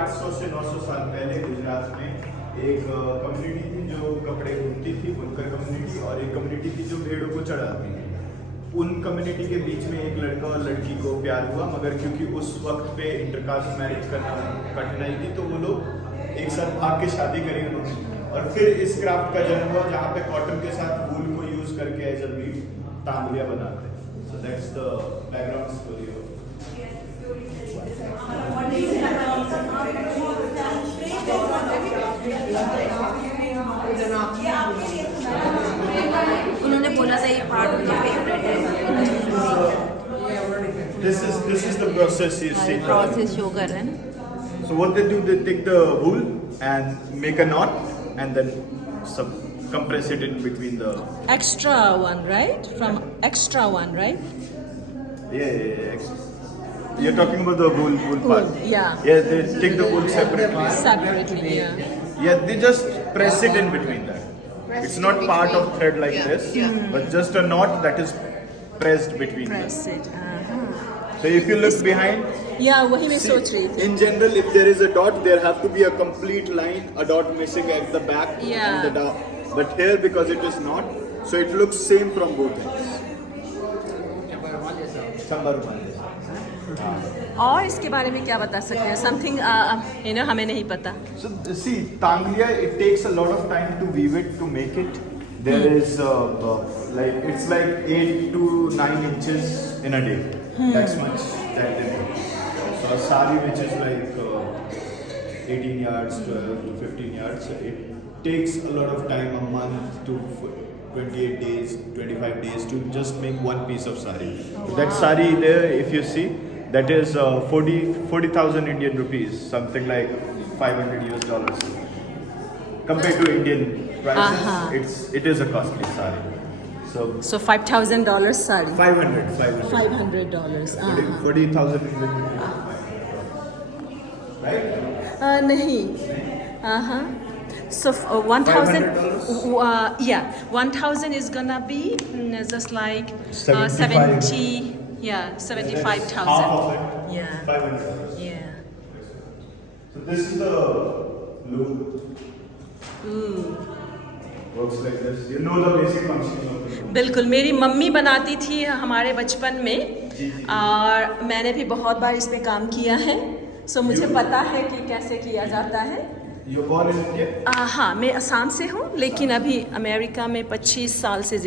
800 से 900 साल पहले गुजरात में एक कम्युनिटी थी जो कपड़े बुनती थी, बुनकर कम्युनिटी, और एक कम्युनिटी थी जो भेड़ों को चढ़ाती थी। उन कम्युनिटी के बीच में एक लड़का और लड़की को प्यार हुआ, मगर क्योंकि उस वक्त पे इंटरकास्ट मैरिज करना कठिनाई थी तो वो लोग एक साथ भाग के शादी करी उन्होंने। और फिर इस क्राफ्ट का जन्म हुआ जहाँ पे कॉटन के साथ वूल को यूज करके एज अ बीड तांगलियाँ बनाते हैं। So that's the background story of. उन्होंने बोला था ये पार्ट उनका फेवरेट है। This is the process you see. Process show कर रहे हैं ना। So what they do, they take the wool and make a knot and then some compress it in between the. Extra one, right? From extra one, right? Yeah. You're talking about the wool part. Yeah. Yeah, they take the wool separately. Separately, yeah. Yeah, they just press it in between that. It's not part of thread like this, but just a knot that is pressed between Press them. it. So if you look behind, Yeah, वही मैं see, सोच रही थी। in general, if there is a dot, there have to be a complete line, a dot missing at the back Yeah. and the dot. But here, because it is not, so it looks same from both ends. Sambar rumal jesa. और इसके बारे में क्या बता सकते हैं? Something हमें नहीं पता। So see, tanglia, it takes a lot of time to weave it, to make it. There is like it's like 8 to 9 inches in a day. That's much that they do. So a sari which is like 18 yards, 12 to 15 yards, it takes a lot of time, a month to 28 days, 25 days to just make one piece of sari. That sari there, if you see, that is 40,000 Indian rupees, something like $500 US. Compared to Indian prices, it is a costly sari. So $5,000 sari. 500. $500। 40,000 Indian rupees. Right? नहीं। So 1,000. Yeah, 1,000 is gonna be just like 70. Yeah, 75,000. Half of it. Yeah. 500. Yeah. So this is the loop. Ooh. Works like this. You know the basic function of the loop. बिल्कुल, मेरी mummy बनाती थी हमारे बचपन में, और मैंने भी बहुत बार इस पे काम किया है। सो मुझे पता है कि कैसे किया जाता है। You're born in India? हाँ, मैं असम से हूँ, लेकिन अभी अमेरिका में 25 साल से